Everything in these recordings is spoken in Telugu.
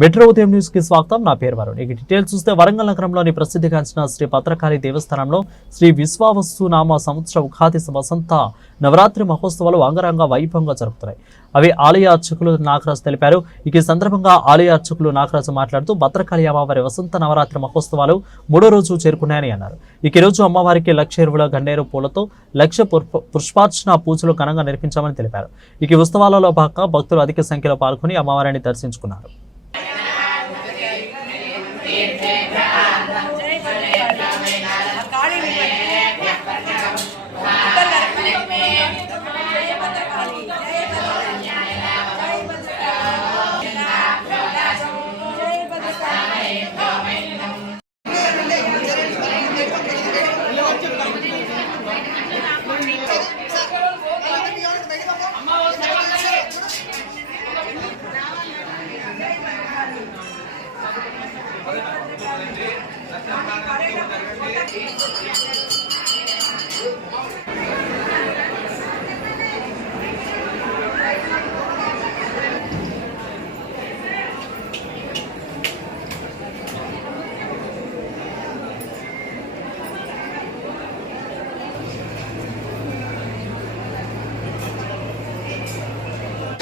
మెట్రో ఉదయం న్యూస్కి స్వాగతం. నా పేరు వరుణ్. ఇక డీటెయిల్స్ చూస్తే వరంగల్ నగరంలోని ప్రసిద్ధిగాంచిన శ్రీ భద్రకాళి దేవస్థానంలో శ్రీ విశ్వావస్తు నామ సంవత్సర ఉఖాతి వసంత నవరాత్రి మహోత్సవాలు అంగరంగ వైభవంగా జరుగుతున్నాయి అవి ఆలయ అర్చకులు నాగరాజు తెలిపారు. ఇక ఈ సందర్భంగా ఆలయ అర్చకులు నాగరాజు మాట్లాడుతూ భద్రకాళి అమ్మవారి వసంత నవరాత్రి మహోత్సవాలు మూడో రోజు చేరుకున్నాయని అన్నారు. ఇక ఈ రోజు అమ్మవారికి లక్ష ఎరువుల గన్నేరు పూలతో లక్ష పుష్పార్చన పూజలు ఘనంగా నిర్వహించామని తెలిపారు. ఇక ఈ ఉత్సవాలలో భాగంగా భక్తులు అధిక సంఖ్యలో పాల్గొని అమ్మవారిని దర్శించుకున్నారు. Amen.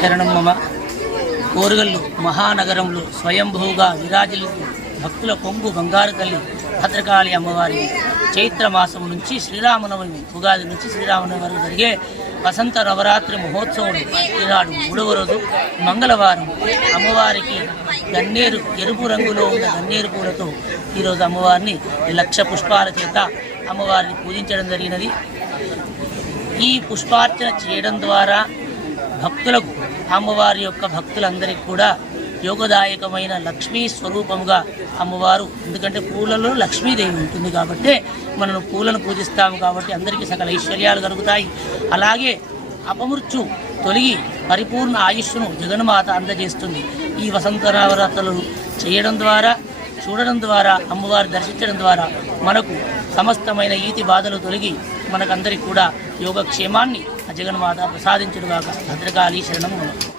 శరణం మమ కోరుగల్లు మహానగరంలో స్వయంభూగా విరాజిల్లుతూ భక్తుల కొంగు బంగారు కల్లి భద్రకాళి అమ్మవారి చైత్ర మాసం నుంచి శ్రీరామనవమి ఉగాది నుంచి శ్రీరామనవమి వరకు జరిగే వసంత నవరాత్రి మహోత్సవం ఈనాడు మూడవ రోజు. మంగళవారం అమ్మవారికి గన్నేరు ఎరుపు రంగులో ఉన్న గన్నేరు పూలతో ఈరోజు అమ్మవారిని లక్ష పుష్పాల చేత అమ్మవారిని పూజించడం జరిగినది. ఈ పుష్పార్చన చేయడం ద్వారా భక్తులకు అమ్మవారి యొక్క భక్తులందరికీ కూడా యోగదాయకమైన లక్ష్మీ స్వరూపముగా అమ్మవారు ఎందుకంటే పూలలో లక్ష్మీదేవి ఉంటుంది కాబట్టి మనం పూలను పూజిస్తాము కాబట్టి అందరికీ సకల ఐశ్వర్యాలు కలుగుతాయి. అలాగే అపమృత్యు తొలగి పరిపూర్ణ ఆయుష్ను జగన్మాత అందజేస్తుంది. ఈ వసంత నవరాత్రులు చేయడం ద్వారా చూడడం ద్వారా అమ్మవారు దర్శించడం ద్వారా మనకు సమస్తమైన ఈతి బాధలు తొలగి మనకందరికి కూడా యోగక్షేమాన్ని ఆ జగన్మాత ప్రసాదించుడుగాక భద్రకాళీ శరణం